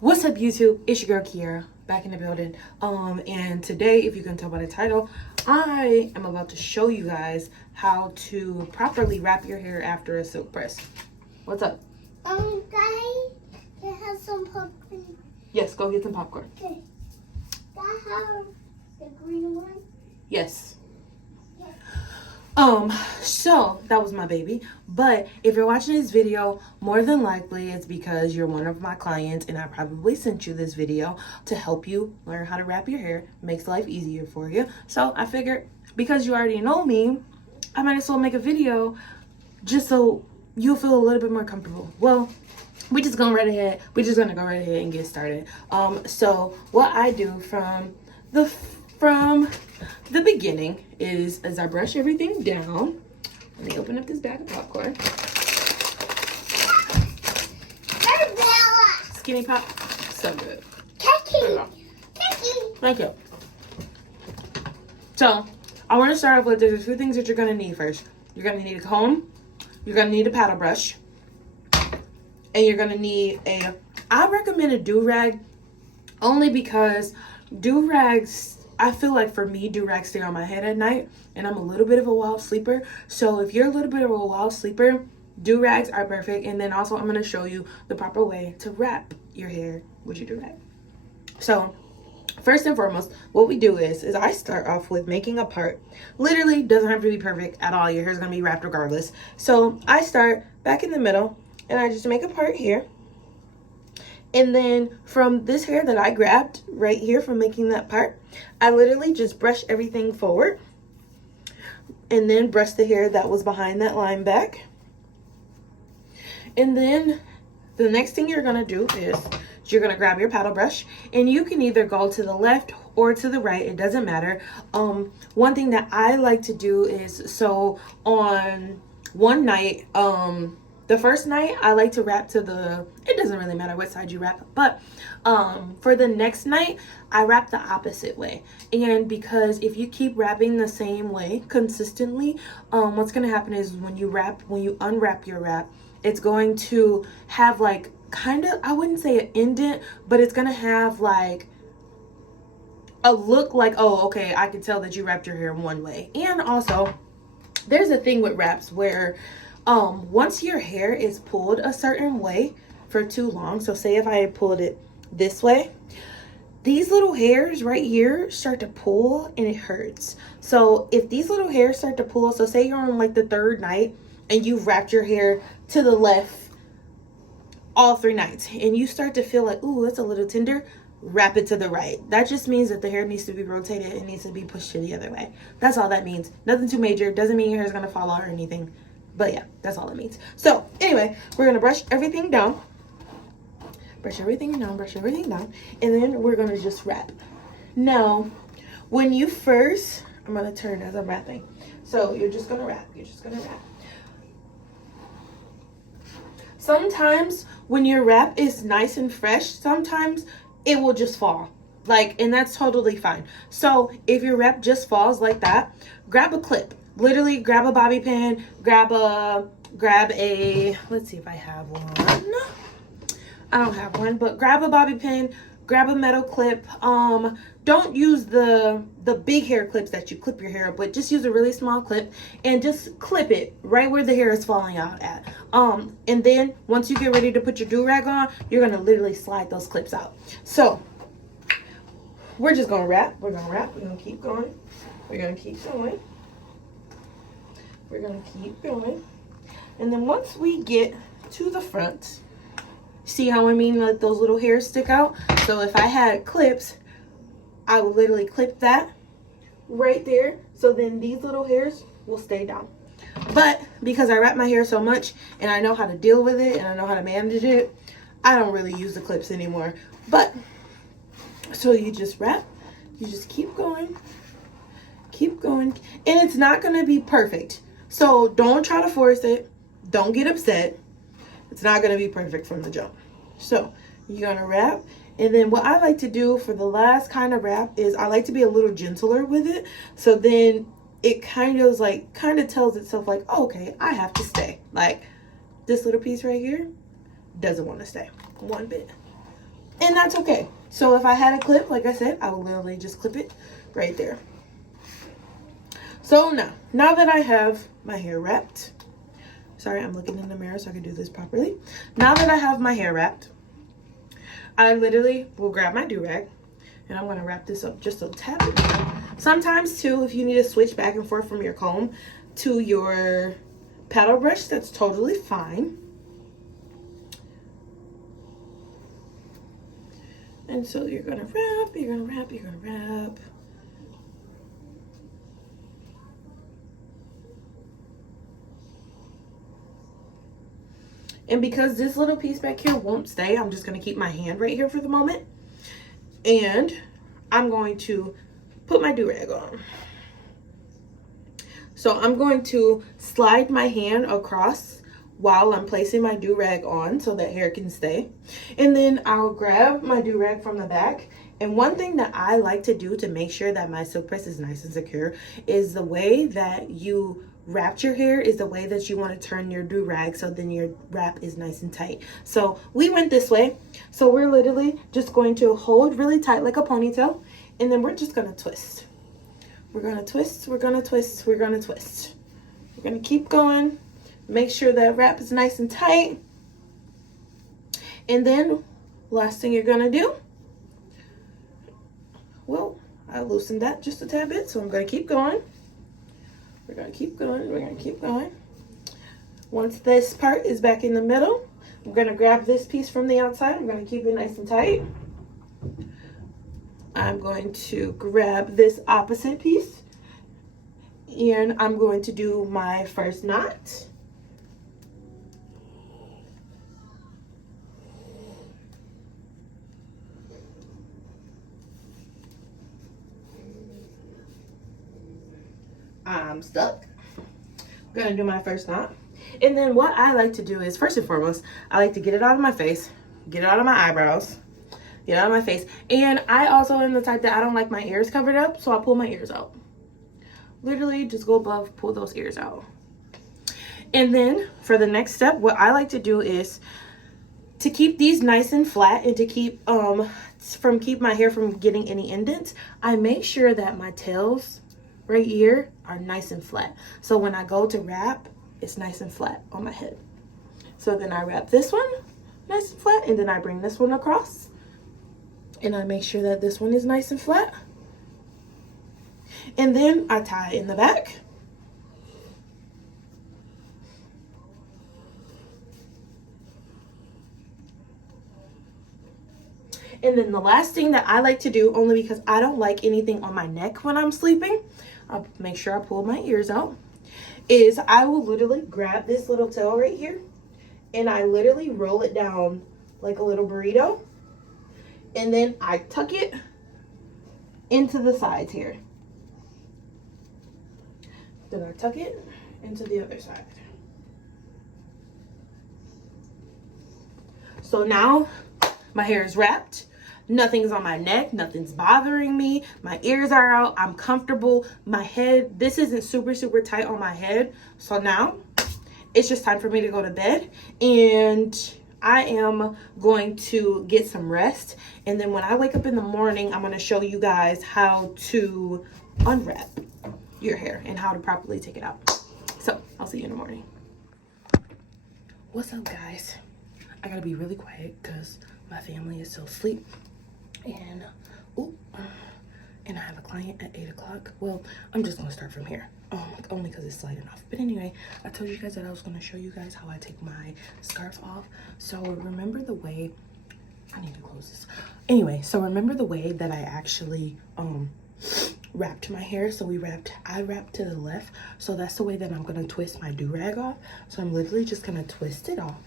What's up, YouTube? It's your girl Kiera back in the building. And today, if you can tell by the title, I am about to show you guys how to properly wrap your hair after a silk press. What's up? Guys, can I have some popcorn? Yes, go get some popcorn. Okay. Can I have the green one? Yes. So that was my baby. But if you're watching this video, more than likely it's because you're one of my clients and I probably sent you this video to help you learn how to wrap your hair. Makes life easier for you. So I figured because you already know me, I might as well make a video just so you'll feel a little bit more comfortable. Well, we're just gonna go right ahead and get started. So what I do from the beginning is as I brush everything down. Let me open up this bag of popcorn. Skinny pop, so good. Thank you. So I want to start off with there's a few things that you're gonna need first. You're gonna need a comb, you're gonna need a paddle brush, and you're gonna need I recommend a do-rag only because do-rags, I feel like for me, do-rags stay on my head at night, and I'm a little bit of a wild sleeper. So if you're a little bit of a wild sleeper, do-rags are perfect. And then also I'm going to show you the proper way to wrap your hair with your do-rag. So first and foremost, what we do is I start off with making a part. Literally doesn't have to be perfect at all. Your hair is going to be wrapped regardless. So I start back in the middle and I just make a part here. And then from this hair that I grabbed right here from making that part, I literally just brush everything forward and then brush the hair that was behind that line back. And then the next thing you're going to do is you're going to grab your paddle brush, and you can either go to the left or to the right. It doesn't matter. One thing that I like to do is, so on one night, the first night I like to wrap to it doesn't really matter what side you wrap, but for the next night I wrap the opposite way. And because if you keep wrapping the same way consistently, what's going to happen is when you unwrap your wrap, it's going to have like kind of, I wouldn't say an indent, but it's going to have like a look like, oh, okay, I can tell that you wrapped your hair one way. And also there's a thing with wraps where once your hair is pulled a certain way for too long, so say if I had pulled it this way, these little hairs right here start to pull and it hurts. So if these little hairs start to pull, so say you're on like the third night and you've wrapped your hair to the left all 3 nights and you start to feel like, ooh, it's a little tender, wrap it to the right. That just means that the hair needs to be rotated. It needs to be pushed to the other way. That's all that means. Nothing too major. Doesn't mean your hair is going to fall out or anything. But yeah, that's all it means. So anyway, we're going to brush everything down. Brush everything down. And then we're going to just wrap. Now, when you first, I'm going to turn as I'm wrapping. So you're just going to wrap. Sometimes when your wrap is nice and fresh, sometimes it will just fall. And that's totally fine. So if your wrap just falls like that, grab a clip. Literally grab a bobby pin, grab a, let's see if I have one. I don't have one, but grab a bobby pin, grab a metal clip. Don't use the big hair clips that you clip your hair up with. Just use a really small clip and just clip it right where the hair is falling out at. And then once you get ready to put your do-rag on, you're gonna literally slide those clips out. So we're just gonna wrap. We're gonna keep going. And then once we get to the front, see how I mean like those little hairs stick out? So if I had clips, I would literally clip that right there. So then these little hairs will stay down. But because I wrap my hair so much and I know how to deal with it and I know how to manage it, I don't really use the clips anymore. But so you just wrap, you just keep going. And it's not going to be perfect. So don't try to force it. Don't get upset. It's not going to be perfect from the jump. So you're going to wrap. And then what I like to do for the last kind of wrap is I like to be a little gentler with it. So then it kind of tells itself like, oh, okay, I have to stay. Like this little piece right here doesn't want to stay one bit. And that's okay. So if I had a clip, like I said, I would literally just clip it right there. So now that I have my hair wrapped, sorry, I'm looking in the mirror so I can do this properly. Now that I have my hair wrapped, I literally will grab my do-rag and I'm going to wrap this up just a tad bit more. Sometimes too, if you need to switch back and forth from your comb to your paddle brush, that's totally fine. And so you're gonna wrap, you're gonna wrap, you're gonna wrap. And because this little piece back here won't stay, I'm just gonna keep my hand right here for the moment. And I'm going to put my do-rag on. So I'm going to slide my hand across while I'm placing my do-rag on so that hair can stay. And then I'll grab my do-rag from the back. And one thing that I like to do to make sure that my silk press is nice and secure is the way that you wrapped your hair is the way that you want to turn your do-rag so then your wrap is nice and tight. So we went this way. So we're literally just going to hold really tight like a ponytail, and then we're just going to twist. We're going to twist, we're going to twist, we're going to twist. We're going to keep going. Make sure that wrap is nice and tight. And then last thing you're going to do, well, I loosened that just a tad bit, so I'm going to keep going. We're going to keep going. We're going to keep going. Once this part is back in the middle, I'm going to grab this piece from the outside. I'm going to keep it nice and tight. I'm going to grab this opposite piece, and I'm going to do my first knot. I'm stuck. I'm gonna do my first knot. And then what I like to do is, first and foremost, I like to get it out of my face, get it out of my eyebrows, get it out of my face. And I also am the type that I don't like my ears covered up, so I'll pull my ears out. Literally just go above, pull those ears out. And then for the next step, what I like to do is to keep these nice and flat and to keep keep my hair from getting any indents, I make sure that my tails right here are nice and flat. So when I go to wrap, it's nice and flat on my head. So then I wrap this one nice and flat, and then I bring this one across, and I make sure that this one is nice and flat. And then I tie it in the back. And then the last thing that I like to do, only because I don't like anything on my neck when I'm sleeping, I'll make sure I pull my ears out, is I will literally grab this little tail right here, and I literally roll it down like a little burrito, and then I tuck it into the sides here. Then I tuck it into the other side. So now my hair is wrapped. Nothing's on my neck, nothing's bothering me. My ears are out, I'm comfortable. My head, this isn't super tight on my head. So now it's just time for me to go to bed, and I am going to get some rest. And then when I wake up in the morning, I'm gonna show you guys how to unwrap your hair and how to properly take it out. So I'll see you in the morning. What's up, guys? I gotta be really quiet because my family is still asleep. And I have a client at 8 o'clock. Well, I'm just gonna start from here, only because it's sliding off. But anyway, I told you guys that I was gonna show you guys how I take my scarf off. So remember the way, I need to close this. Anyway, so remember the way that I actually wrapped my hair. So I wrapped to the left. So that's the way that I'm gonna twist my do-rag off. So I'm literally just gonna twist it off.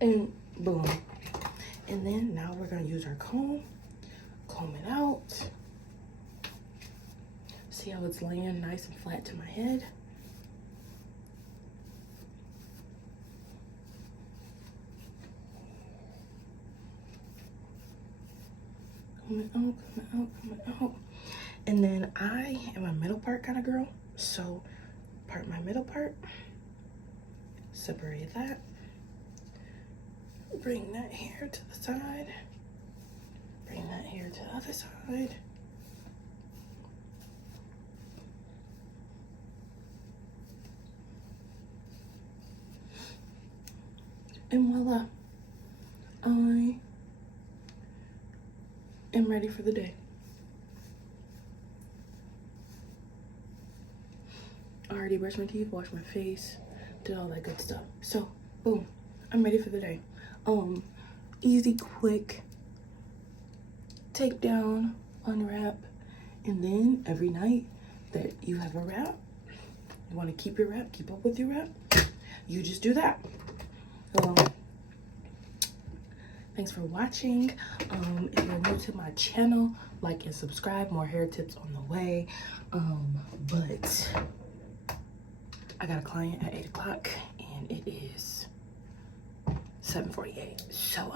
And boom. And then now we're gonna use our comb it out. See how it's laying nice and flat to my head. Coming out. And then I am a middle part kind of girl. So my middle part, separate that. bring that hair to the side. Bring that hair to the other side. And voila, I am ready for the day. I already brushed my teeth, washed my face, did all that good stuff. So, boom, I'm ready for the day. Easy, quick, take down, unwrap, and then every night that you have a wrap, you want to keep your wrap, keep up with your wrap, you just do that. Thanks for watching. If you're new to my channel, like and subscribe. More hair tips on the way. But I got a client at 8 o'clock and it is 7:48. So